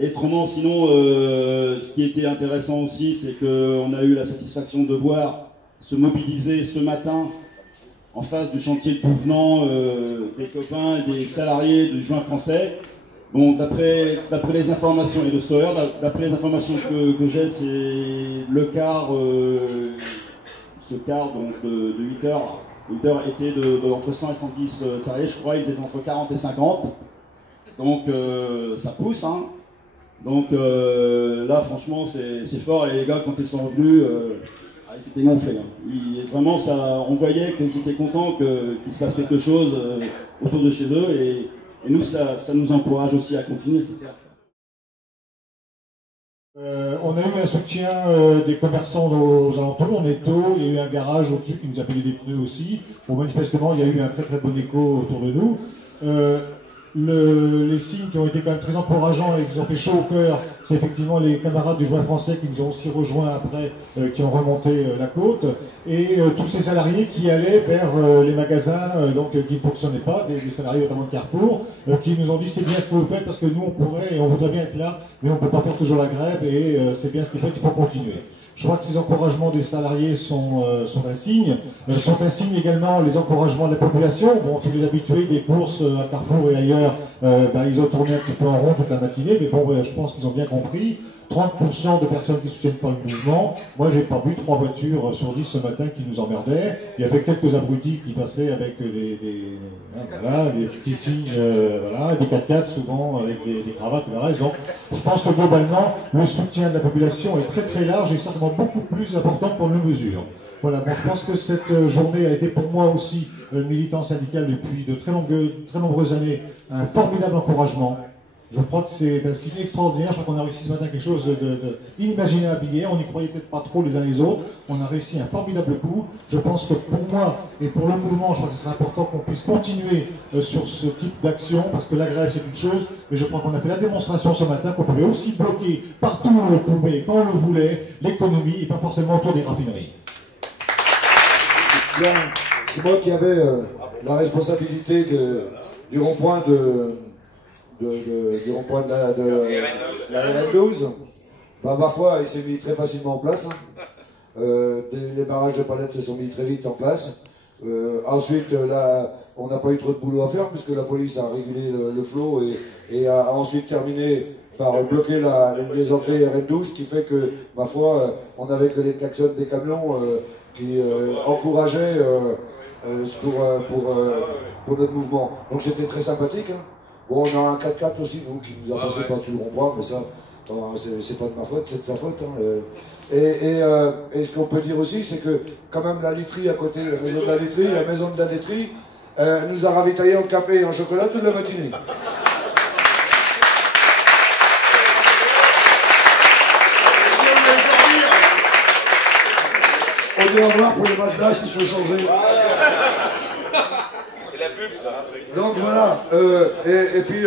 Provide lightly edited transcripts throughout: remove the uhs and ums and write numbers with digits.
Et autrement, sinon, ce qui était intéressant aussi, c'est qu'on a eu la satisfaction de voir se mobiliser ce matin en face du chantier de Touvenant des copains et des salariés du joint français. Bon, d'après les informations et de Stoer, d'après les informations que j'ai, c'est le quart, ce quart donc de 8 heures. 8 heures était entre 100 et 110 salariés, je crois, ils étaient entre 40 et 50. Donc ça pousse, hein. Donc là, franchement, c'est fort. Et les gars, quand ils sont revenus, ils étaient gonflés. Hein. Vraiment, on voyait qu'ils étaient contents qu'il se passe quelque chose autour de chez eux. Et nous, ça nous encourage aussi à continuer, c'est clair. On a eu un soutien des commerçants aux alentours, en étau, il y a eu un garage au-dessus qui nous a payé des pneus aussi. Bon, manifestement, il y a eu un très très bon écho autour de nous. Les signes qui ont été quand même très encourageants et qui nous ont fait chaud au cœur, c'est effectivement les camarades du joint français qui nous ont aussi rejoints après, qui ont remonté la côte, et tous ces salariés qui allaient vers les magasins donc qui ne fonctionnaient pas, des salariés notamment de Carrefour, qui nous ont dit c'est bien ce que vous faites parce que nous on pourrait et on voudrait bien être là, mais on ne peut pas faire toujours la grève et c'est bien ce qu'il faut, il faut continuer. Je crois que ces encouragements des salariés sont un signe. Sont un signe également les encouragements de la population. Bon, tous les habitués des courses à Carrefour et ailleurs, ils ont tourné un petit peu en rond toute la matinée, mais bon, je pense qu'ils ont bien compris. 30% de personnes qui ne soutiennent pas le mouvement. Moi, j'ai pas vu 3 voitures sur 10 ce matin qui nous emmerdaient. Il y avait quelques abrutis qui passaient avec des petits signes, des 4x4, souvent avec des cravates et le reste. Donc, je pense que globalement, le soutien de la population est très très large et certainement beaucoup plus important qu'on ne le mesure. Voilà, donc je pense que cette journée a été pour moi aussi, militant syndical depuis de très nombreuses années, un formidable encouragement. Je crois que c'est un signe extraordinaire. Je crois qu'on a réussi ce matin quelque chose d'inimaginable hier. On n'y croyait peut-être pas trop les uns les autres. On a réussi un formidable coup. Je pense que pour moi et pour le mouvement, je crois que ce serait important qu'on puisse continuer sur ce type d'action, parce que la grève c'est une chose, mais je crois qu'on a fait la démonstration ce matin qu'on pouvait aussi bloquer partout où on le pouvait, quand on le voulait, l'économie et pas forcément autour des raffineries. Bien, c'est moi qui avais la responsabilité du rond-point du rond-point de la RN12. Ma foi, il s'est mis très facilement en place. Les barrages de palettes se sont mis très vite en place. Ensuite, là, on n'a pas eu trop de boulot à faire puisque la police a régulé le flot et a ensuite terminé par bloquer les entrées RN12, ce qui fait que, ma foi, on n'avait que les klaxons des camions qui encourageaient pour notre mouvement. Donc c'était très sympathique. Hein. Bon, on a un 4x4 aussi, nous, qui nous a passé par tout le rond-point, mais ça, c'est pas de ma faute, c'est de sa faute. Hein. Et ce qu'on peut dire aussi, c'est que quand même la laiterie à côté, la maison de la laiterie, nous a ravitaillé en café et en chocolat toute la matinée. On doit voir pour les matelas s'il faut changer. C'est la pub, ça. Donc voilà, et puis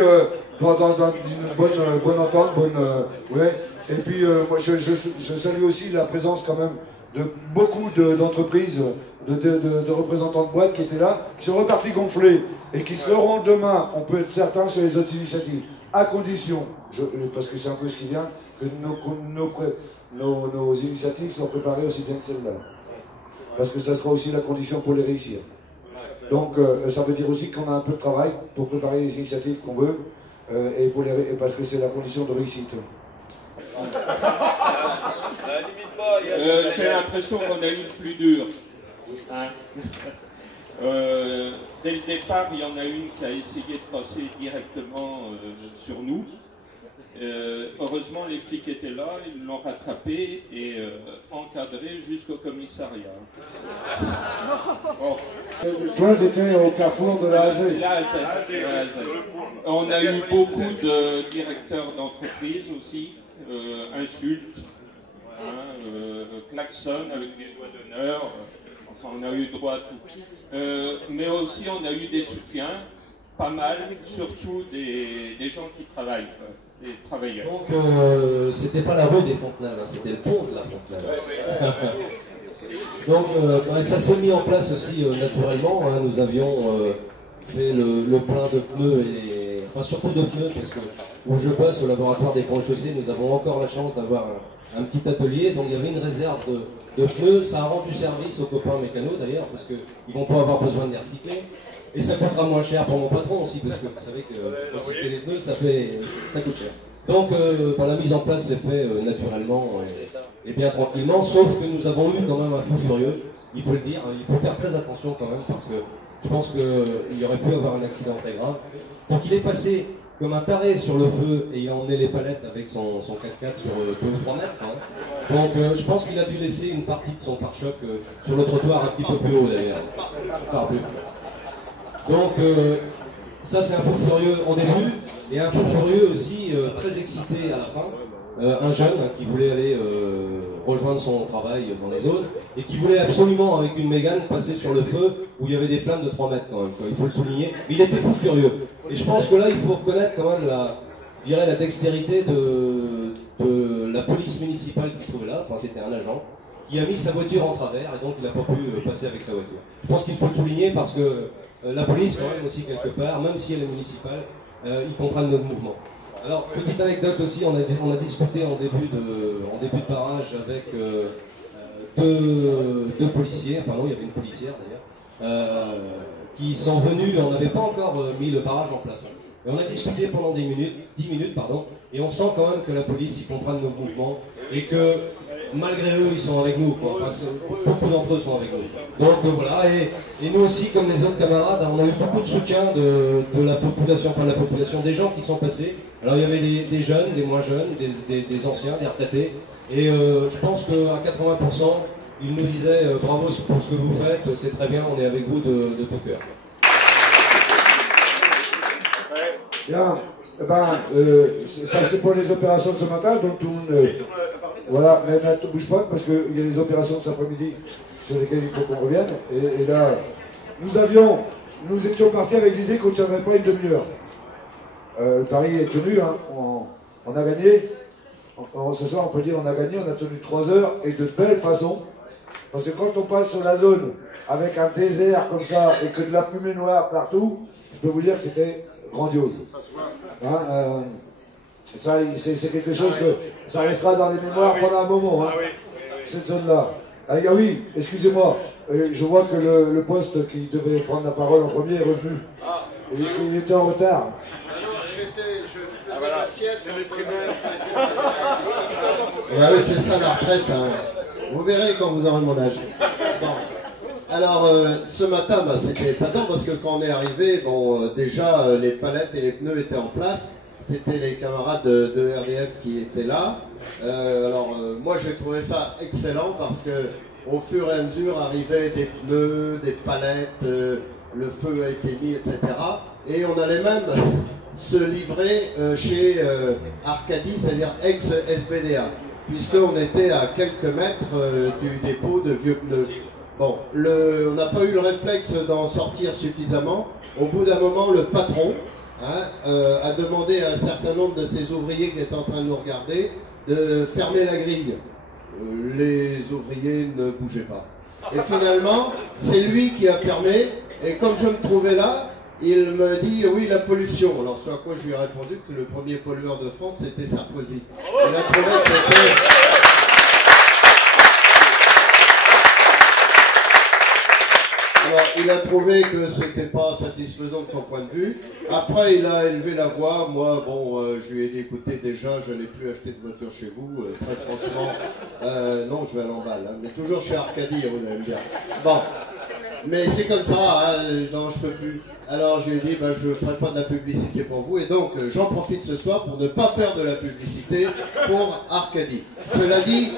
dans une bonne entente, ouais. Et puis moi je salue aussi la présence quand même de beaucoup d'entreprises, de représentants de boîtes qui étaient là, qui sont repartis gonflés et qui seront demain, on peut être certain, sur les autres initiatives, à condition, parce que c'est un peu ce qui vient, que nos initiatives soient préparées aussi bien que celles-là. Parce que ça sera aussi la condition pour les réussir. Donc ça veut dire aussi qu'on a un peu de travail pour préparer les initiatives qu'on veut, et parce que c'est la condition de réussite. J'ai l'impression qu'on a eu le plus dur. Hein. Dès le départ, il y en a une qui a essayé de passer directement sur nous. Heureusement, les flics étaient là, ils l'ont rattrapé et encadré jusqu'au commissariat. Oh. Toi, tu étais au carrefour de la AZ. On a eu beaucoup de directeurs d'entreprise aussi, insultes, klaxon avec des doigts d'honneur, enfin on a eu droit à tout. Mais aussi on a eu des soutiens, pas mal, surtout des gens qui travaillent. Des travailleurs. Donc c'était pas la rue des Fontenelles, hein, c'était le pont de la Fontenelle. Donc ça s'est mis en place aussi naturellement. Hein, nous avions fait le plein de pneus, enfin surtout de pneus, parce que où je bosse au laboratoire des ponts chaussées, nous avons encore la chance d'avoir un petit atelier, donc il y avait une réserve de pneus. Ça a rendu service aux copains mécanos d'ailleurs, parce qu'ils ne vont pas avoir besoin de les recycler. Et ça coûtera moins cher pour mon patron aussi, parce que vous savez que recycler les pneus, ça coûte cher. Donc la mise en place s'est fait naturellement et bien tranquillement, sauf que nous avons eu quand même un fou furieux, il faut le dire, il faut faire très attention quand même, parce que je pense qu'il y aurait pu avoir un accident très grave. Donc il est passé comme un taré sur le feu et il a emmené les palettes avec son 4x4 sur 2 ou 3 mètres. Hein. Donc je pense qu'il a dû laisser une partie de son pare-choc sur le trottoir un petit peu plus haut d'ailleurs. Donc ça c'est un fou furieux au début et un fou furieux aussi très excité à la fin. Un jeune qui voulait aller rejoindre son travail dans les zones et qui voulait absolument avec une Mégane passer sur le feu où il y avait des flammes de 3 mètres quand même, quoi. Il faut le souligner. Il était fou furieux. Et je pense que là il faut reconnaître quand même la dextérité de la police municipale qui se trouvait là, enfin c'était un agent, qui a mis sa voiture en travers et donc il n'a pas pu passer avec sa voiture. Je pense qu'il faut le souligner parce que la police quand même aussi quelque part, même si elle est municipale, ils comprennent notre mouvement. Alors, petite anecdote aussi, on a discuté en début de barrage avec deux policiers, enfin non, il y avait une policière d'ailleurs, qui sont venus, on n'avait pas encore mis le barrage en place. Et on a discuté pendant 10 minutes, et on sent quand même que la police, ils comprennent nos mouvements, et que malgré eux, ils sont avec nous, quoi. Enfin, beaucoup d'entre eux sont avec nous. Donc voilà, et nous aussi, comme les autres camarades, on a eu beaucoup de soutien de la population, enfin de la population, des gens qui sont passés. Alors il y avait des jeunes, des moins jeunes, des anciens, des retraités, et je pense qu'à 80%, ils nous disaient bravo pour ce que vous faites, c'est très bien, on est avec vous de tout cœur. Bien, ça c'est pour les opérations de ce matin, donc tout le monde... voilà, mais ne bouge pas parce qu'il y a les opérations de cet après-midi sur lesquelles il faut qu'on revienne. Et là, nous étions partis avec l'idée qu'on ne tiendrait pas une demi-heure. Paris est tenu, hein, on a gagné. Ce soir, on peut dire on a gagné, on a tenu 3 heures et de belle façon. Parce que quand on passe sur la zone avec un désert comme ça et que de la fumée noire partout, je peux vous dire que c'était grandiose. Hein, ça, c'est quelque chose que ça restera dans les mémoires pendant un moment, hein, cette zone-là. Ah oui, excusez-moi, je vois que le poste qui devait prendre la parole en premier est revenu. Il était en retard. Je faisais la sieste les primaires. Oui, c'est ça la retraite. Hein. Vous verrez quand vous aurez mon âge. Bon. Alors, ce matin, c'était épatant parce que quand on est arrivé, déjà, les palettes et les pneus étaient en place. C'était les camarades de RDF qui étaient là. Moi, j'ai trouvé ça excellent parce que au fur et à mesure arrivaient des pneus, des palettes, le feu a été mis, etc. Et on allait même se livrer chez Arcadie, c'est-à-dire ex-SBDA, puisqu'on était à quelques mètres du dépôt de vieux pneus. Bon, on n'a pas eu le réflexe d'en sortir suffisamment. Au bout d'un moment, le patron a demandé à un certain nombre de ses ouvriers qui étaient en train de nous regarder de fermer la grille. Les ouvriers ne bougeaient pas. Et finalement, c'est lui qui a fermé, et comme je me trouvais là, il me dit oui, la pollution. Alors, ce à quoi je lui ai répondu que le premier pollueur de France c'était Sarkozy. Il a trouvé que c'était... Alors, il a trouvé que c'était pas satisfaisant de son point de vue. Après, il a élevé la voix. Moi, je lui ai dit, écoutez, déjà, je n'ai plus acheté de voiture chez vous. Très franchement, non, je vais à l'emballe. Hein, mais toujours chez Arcadie, vous allez me dire. Bon, mais c'est comme ça, hein, non, je peux plus. Alors, je lui ai dit, je ne ferai pas de la publicité pour vous. Et donc, j'en profite ce soir pour ne pas faire de la publicité pour Arcadie. Cela dit,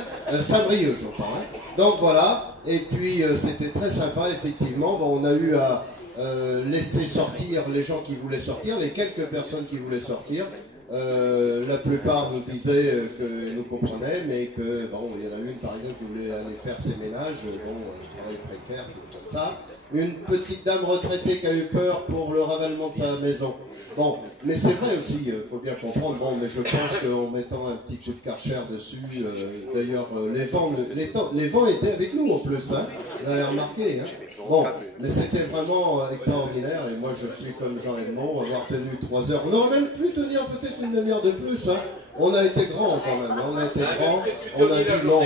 Saint-Brieuc, j'entends. Hein. Donc, voilà. Et puis, c'était très sympa, effectivement. On a eu à laisser sortir les gens qui voulaient sortir, les quelques personnes qui voulaient sortir. La plupart nous disaient que nous comprenaient, mais que, il y en a une, par exemple, qui voulait aller faire ses ménages. Travail précaire, c'est comme ça. Une petite dame retraitée qui a eu peur pour le ravalement de sa maison. Bon, mais c'est vrai aussi, il faut bien comprendre, bon, mais je pense qu'en mettant un petit coup de Karcher dessus, d'ailleurs, les vents étaient avec nous en plus, hein, vous avez remarqué, hein. Bon, mais c'était vraiment extraordinaire, et moi je suis comme Jean-Edmond, avoir tenu 3 heures, on aurait même pu tenir peut-être une demi-heure de plus, hein. On a été grands quand même, on a été grands, on a dit non,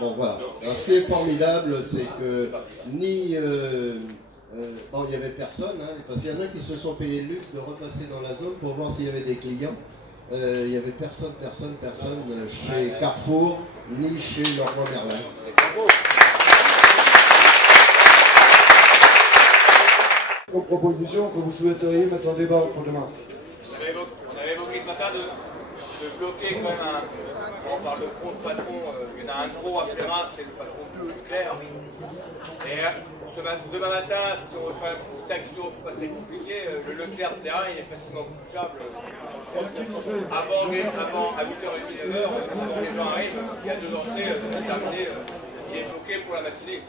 bon voilà. Alors, ce qui est formidable, c'est que ni... bon, il n'y avait personne, hein, parce qu'il y en a qui se sont payés le luxe de repasser dans la zone pour voir s'il y avait des clients. Il n'y avait personne chez Carrefour, ni chez Leroy Merlin. Aux propositions que vous souhaiteriez mettre en débat pour demain. On avait évoqué ce matin de bloquer quand même on parle de gros patron, il y en a un gros à Plérin, c'est le patron nucléaire. Et demain matin, si on fait une petite action pas très compliquée, le Leclerc de Plérin il est facilement touchable. À 8h30, 9h, quand les gens arrivent, il y a 2 entrées, terminé, il est bloqué pour la matinée.